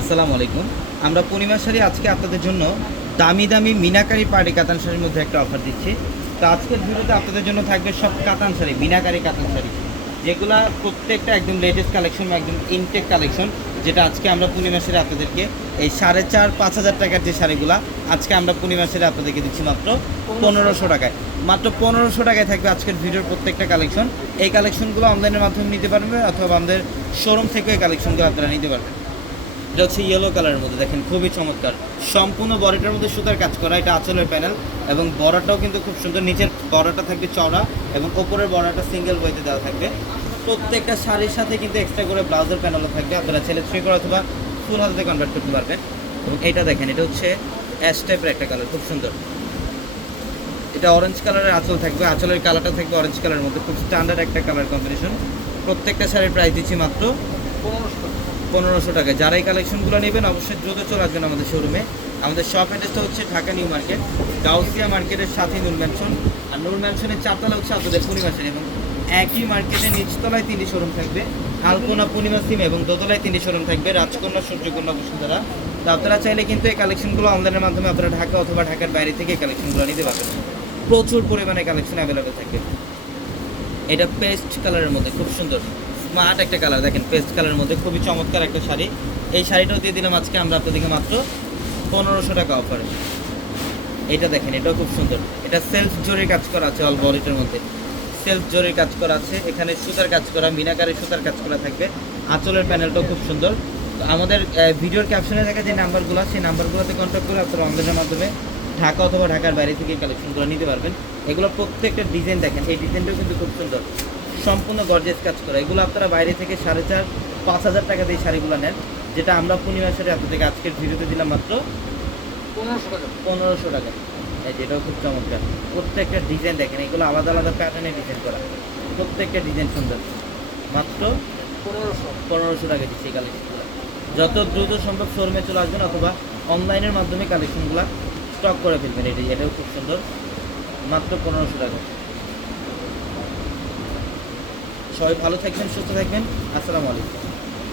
আসসালামু আলাইকুম। আমরা পূর্ণিমা শাড়ি আজকে আপনাদের জন্য দামি দামি মিনাকারি পার্টি কাতান শাড়ির মধ্যে একটা অফার দিচ্ছি। তো আজকের ভিডিওতে আপনাদের জন্য থাকবে সব কাতান শাড়ি, মিনাকারি কাতান শাড়ি, যেগুলা প্রত্যেকটা একদম লেটেস্ট কালেকশন, একদম ইনটেক কালেকশন, যেটা আজকে আমরা পূর্ণিমা শাড়ি আপনাদেরকে এই 4,500-5,000 টাকার যে শাড়িগুলা আজকে আমরা পূর্ণিমা শাড়ি আপনাদেরকে দিচ্ছি মাত্র 1500 টাকায়। মাত্র 1500 টাকায় থাকবে আজকের ভিডিওর প্রত্যেকটা কালেকশন। এই কালেকশনগুলো অনলাইনের মাধ্যমে নিতে পারবেন অথবা আমাদের শোরুম থেকে এই কালেকশনগুলো আপনারা নিতে পারবেন। এটা হচ্ছে ইয়েলো কালারের মধ্যে, দেখেন খুবই চমৎকার, সম্পূর্ণ বডিটার মধ্যে সুতার কাজ করা। এটা আঁচলের প্যানেল এবং বড়াটাও কিন্তু খুব সুন্দর। নিচের বড়াটা থাকবে চওড়া এবং ওপরের বড়াটা সিঙ্গেল ওয়েতে দেওয়া থাকবে। প্রত্যেকটা শাড়ির সাথে কিন্তু এক্সট্রা করে ব্লাউজের প্যানেলও থাকবে, আপনারা ছেলে থ্রি করে অথবা ফুল হাতে কনভার্ট করতে পারবেন। এবং এটা দেখেন, এটা হচ্ছে অ্যাশ টাইপের একটা কালার, খুব সুন্দর। এটা অরেঞ্জ কালারের আঁচল থাকবে, আঁচলের কালারটা থাকবে অরেঞ্জ কালারের মধ্যে, খুব স্ট্যান্ডার্ড একটা কালার কম্বিনেশন। প্রত্যেকটা শাড়ির প্রাইস দিচ্ছি মাত্র 1500 টাকায়। যারা এই কালেকশনগুলো নেবেন অবশ্যই দ্রুত চলে আসবেন আমাদের শোরুমে। আমাদের শপ অ্যাড্রেসটা হচ্ছে ঢাকা নিউ মার্কেট, গাউসিয়া মার্কেটের সাথে নূর ম্যানশন। আর নূর ম্যানশনের 4তলা হচ্ছে আপনাদের পূর্ণিমা শাড়ি, এবং একই মার্কেটে নিচতলায় 3টি শোরুম থাকবে, আলপনা, পূর্ণিমা সিম, এবং দোতলায় 3টি শোরুম থাকবে, রাজকন্যা, সূর্যকন্যা, বসুন্ধরা। তো আপনারা চাইলে কিন্তু এই কালেকশনগুলো অনলাইনের মাধ্যমে আপনারা ঢাকা অথবা ঢাকার বাইরে থেকে এই কালেকশনগুলো নিতে পারবেন। প্রচুর পরিমাণে কালেকশন অ্যাভেলেবেল থাকবে। এটা পেস্ট কালারের মধ্যে খুব সুন্দর স্মার্ট একটা কালার, দেখেন পেস্ট কালারের মধ্যে খুবই চমৎকার একটা শাড়ি। এই শাড়িটাও দিয়ে দিলাম আজকে আমরা আপনাদেরকে মাত্র 1500 টাকা অফারে। এটা দেখেন, এটাও খুব সুন্দর। এটা সেলফ জরির কাজ করা আছে, অল বডিটার মধ্যে সেলফ জরির কাজ করা আছে, এখানে সুতার কাজ করা, মিনাকারি সুতার কাজ করা থাকবে। আঁচলের প্যানেলটাও খুব সুন্দর। তো আমাদের ভিডিওর ক্যাপশনে থাকা যে নাম্বারগুলো, সেই নাম্বারগুলোতে কন্ট্যাক্ট করে আপনারা অনলাইনের মাধ্যমে ঢাকা অথবা ঢাকার বাইরে থেকে এই কালেকশনগুলো নিতে পারবেন। এগুলো প্রত্যেকটা ডিজাইন দেখেন, এই ডিজাইনটাও কিন্তু খুব সুন্দর, সম্পূর্ণ গর্জিয়াস কাজ করা। এগুলো আপনারা বাইরে থেকে 4,500-5,000 টাকা দিয়ে শাড়িগুলো নেন, যেটা আমরা পূর্ণিমা শাড়ি আপনাদেরকে আজকের ভিডিওতে দিলাম মাত্র 1500 টাকা। এই যেটাও খুব চমৎকার, প্রত্যেকটা ডিজাইন দেখেন, এগুলো আলাদা আলাদা প্যাটার্নে ডিজাইন করা, প্রত্যেকটা ডিজাইন সুন্দর। মাত্র 1500 টাকা দিচ্ছি এই কালেকশনগুলো। যত দ্রুত সম্ভব শোরুমে চলে আসবেন অথবা অনলাইনের মাধ্যমে কালেকশনগুলো স্টক করে ফেলবেন। এটাও খুব সুন্দর, মাত্র 1500 টাকা। সবাই ভালো থাকবেন, সুস্থ থাকবেন। আসসালামু আলাইকুম।